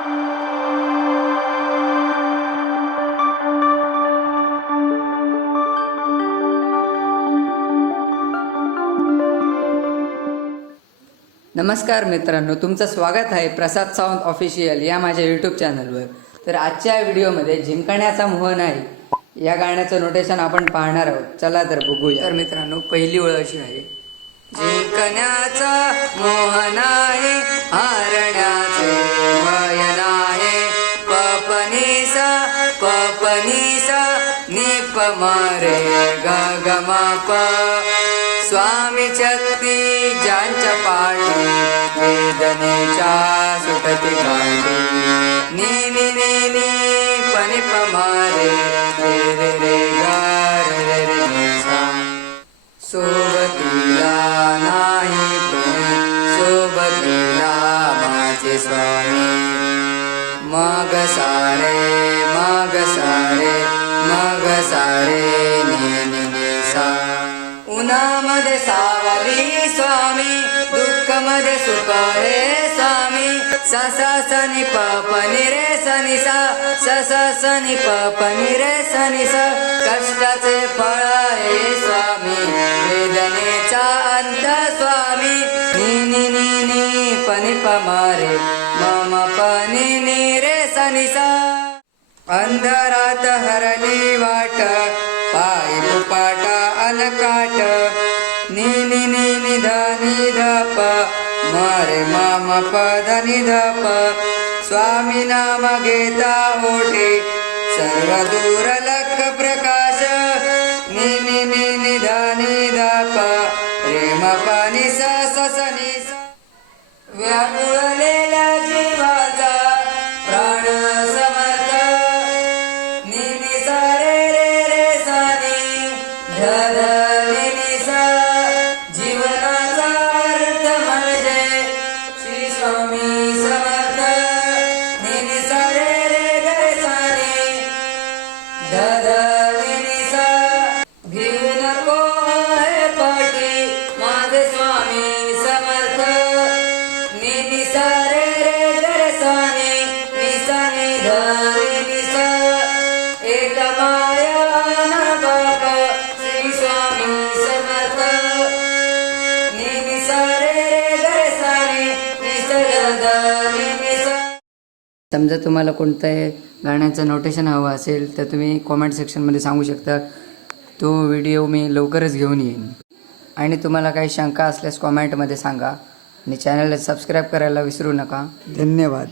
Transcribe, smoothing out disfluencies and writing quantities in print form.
नमस्कार मित्रांनो, तुमचं स्वागत आहे प्रसाद सावंत ऑफिशियल या माझ्या यूट्यूब चॅनलवर. तर आजच्या व्हिडिओमध्ये जिंकण्याचा मोह नाही या गाण्याचं नोटेशन आपण पाहणार आहोत. चला तर बघूया. तर मित्रांनो, पहिली ओळ अशी आहे. जिंकण्याचा मोह नाही, हारण्याचे भय नाही. पपनीसा पपनीसा निप मारे गगमाप. स्वामी शक्ती ज्यांच्या पाठी, वेदनेच्या सुटती काठी. नी नी नी नी पनिप मारे रे रे रे गा रे रे रे सा. सोबतीला नाही कोणी, सोबतीला माझे स्वामी. मग सारे मग सारे मग सारे नी नी नी सा. उन्हामध्ये सावली स्वामी, दुःखामध्ये सुख हे स्वामी. सा सा सनी पपनी रे सनी सा, सा सा सनी पपनी रे सनी सा. कष्टाचे फळ हे स्वामी, वेदनेचा अंत स्वामी. नी नी नी नी पनी पमारे मम पनी नी रे सनी सा. अंधारात हरली वाट, पाय पुपाटा अनकाट. नी नी नी नि ध नि ध प, मारे माम पद नि ध प. स्वामी नाम घेता ओठे, सर्व दूर लख प्रकाश. नी नी नी नि ध नि ध प, रे म प नि स स स नि स. व्याकुळलेल्या जीवाचा प्राण समर्थ. नी नि सा रे रे रे सा नि ध ध नि नि सा. जीवनाचा अर्थ म्हणजे श्री स्वामी समर्थ. नी नि सा रे रे ग सा नि ध ध नि नि सा. भिवू नको हे पाठी, माझे स्वामी समर्थ. नी नि सा रे रे ग सा नि नि सा नि ध नि नि सा. एक माया न बाप, श्री स्वामी समर्थ. नी नि सा रे रे ग सा नि नि सा ध ध नि नि सा. समजा तुम्हाला कोणत्याही गाण्याचं नोटेशन हवं असेल तर तुम्ही कॉमेंट सेक्शनमध्ये सांगू शकता. तो व्हिडिओ मी लवकरच घेऊन येईन. आणि तुम्हाला काही शंका असल्यास कॉमेंटमध्ये सांगा. आणि चॅनलला सबस्क्राईब करायला विसरू नका. धन्यवाद.